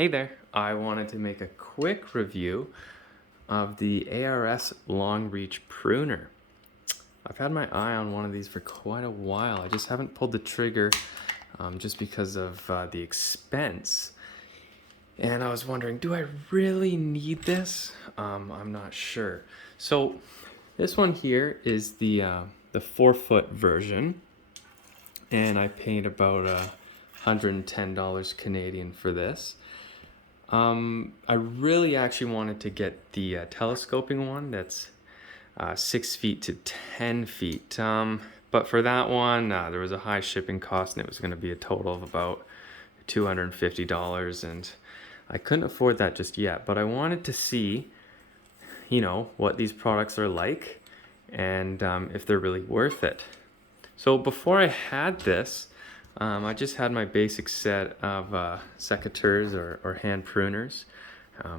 Hey there, I wanted to make a quick review of the ARS Long Reach Pruner. I've had my eye on one of these for quite a while. I just haven't pulled the trigger just because of the expense. And I was wondering, do I really need this? I'm not sure. So this one here is the 4-foot version, and I paid about $110 Canadian for this. I really actually wanted to get the telescoping one that's 6 feet to 10 feet. But for that one, there was a high shipping cost and it was going to be a total of about $250, and I couldn't afford that just yet. But I wanted to see, what these products are like and if they're really worth it. So before I had this, I just had my basic set of secateurs or hand pruners.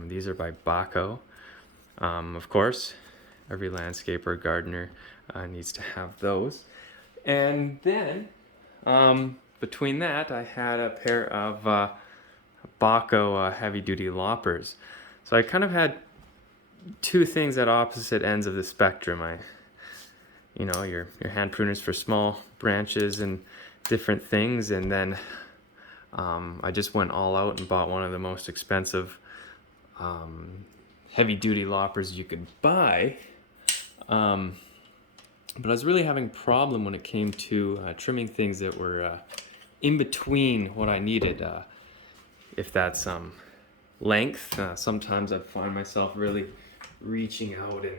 These are by Baco. Of course, every landscaper or gardener needs to have those. And then, between that, I had a pair of Baco heavy-duty loppers. So I kind of had two things at opposite ends of the spectrum. Your hand pruners for small branches and different things, and then I just went all out and bought one of the most expensive heavy-duty loppers you could buy. But I was really having a problem when it came to trimming things that were in between what I needed. If that's length, sometimes I find myself really reaching out and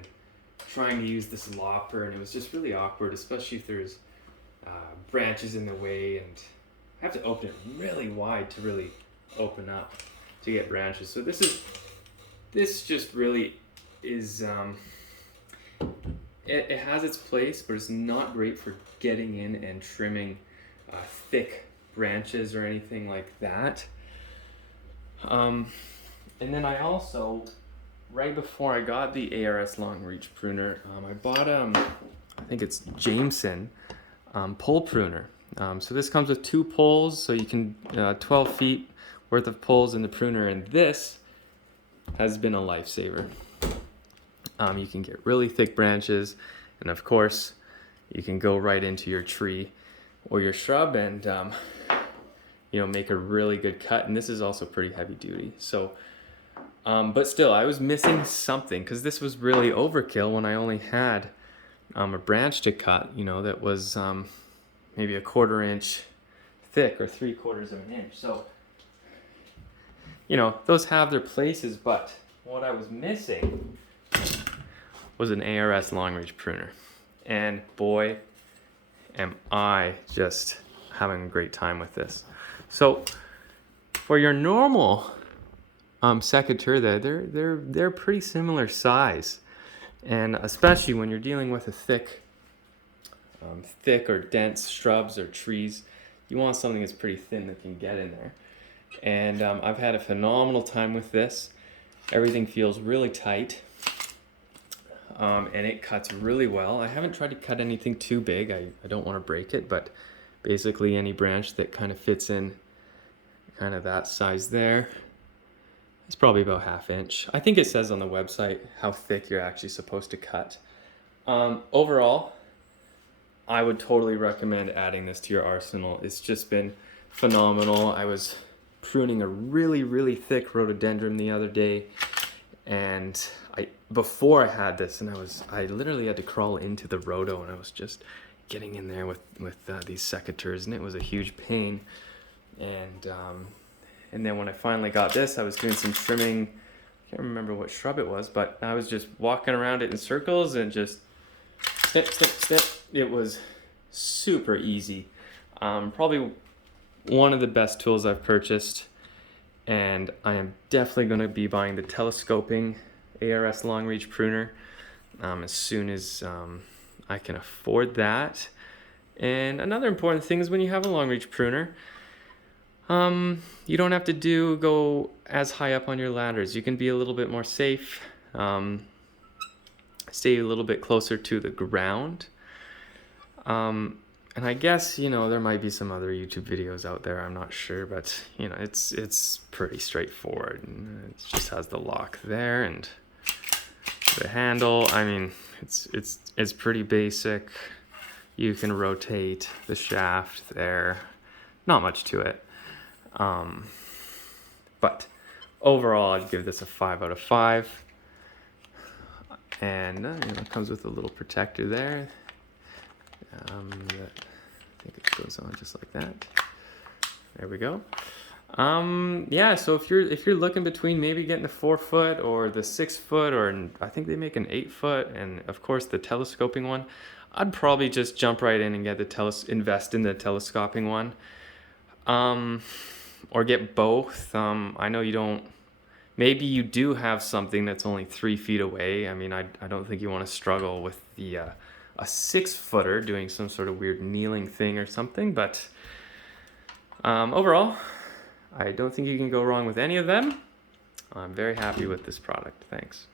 trying to use this lopper, and it was just really awkward, especially if there's branches in the way, and I have to open it really wide to really open up to get branches. So this just really is it has its place, but it's not great for getting in and trimming thick branches or anything like that. And then I also, right before I got the ARS Long Reach Pruner, I bought I think it's Jameson pole pruner. So this comes with 2 poles, so you can 12 feet worth of poles in the pruner, and this has been a lifesaver. You can get really thick branches, and of course you can go right into your tree or your shrub and make a really good cut. And this is also pretty heavy duty, so but still I was missing something, because this was really overkill when I only had a branch to cut, that was maybe 1/4 inch thick or 3/4 of an inch. So, those have their places, but what I was missing was an ARS Long Reach Pruner. And boy, am I just having a great time with this. So, for your normal secateur, they're pretty similar size. And especially when you're dealing with a thick or dense shrubs or trees, you want something that's pretty thin that can get in there. And I've had a phenomenal time with this. Everything feels really tight, and it cuts really well. I haven't tried to cut anything too big. I don't want to break it, but basically any branch that kind of fits in kind of that size there, it's probably about 1/2 inch. I think it says on the website how thick you're actually supposed to cut. Overall, I would totally recommend adding this to your arsenal. It's just been phenomenal. I was pruning a really, really thick rhododendron the other day, and before I had this, and I literally had to crawl into the rhodo, and I was just getting in there with these secateurs, and it was a huge pain. And then when I finally got this, I was doing some trimming. I can't remember what shrub it was, but I was just walking around it in circles and just snip, snip, snip. It was super easy. Probably one of the best tools I've purchased, and I am definitely going to be buying the telescoping ARS Long Reach Pruner as soon as I can afford that. And another important thing is, when you have a long reach pruner, you don't have to go as high up on your ladders. You can be a little bit more safe, stay a little bit closer to the ground. And I guess, you know, there might be some other YouTube videos out there, I'm not sure, but you know, it's pretty straightforward. And it just has the lock there and the handle. I mean, it's pretty basic. You can rotate the shaft there. Not much to it. But overall, I'd give this a 5 out of 5. And you know, it comes with a little protector there. I think it goes on just like that. There we go. Yeah, so if you're looking between maybe getting the 4-foot or the 6-foot, or I think they make an 8-foot, and of course the telescoping one, I'd probably just jump right in and get invest in the telescoping one. Or get both. I know you don't. Maybe you do have something that's only 3 feet away. I mean, I don't think you want to struggle with the a 6-footer doing some sort of weird kneeling thing or something. But overall, I don't think you can go wrong with any of them. I'm very happy with this product. Thanks.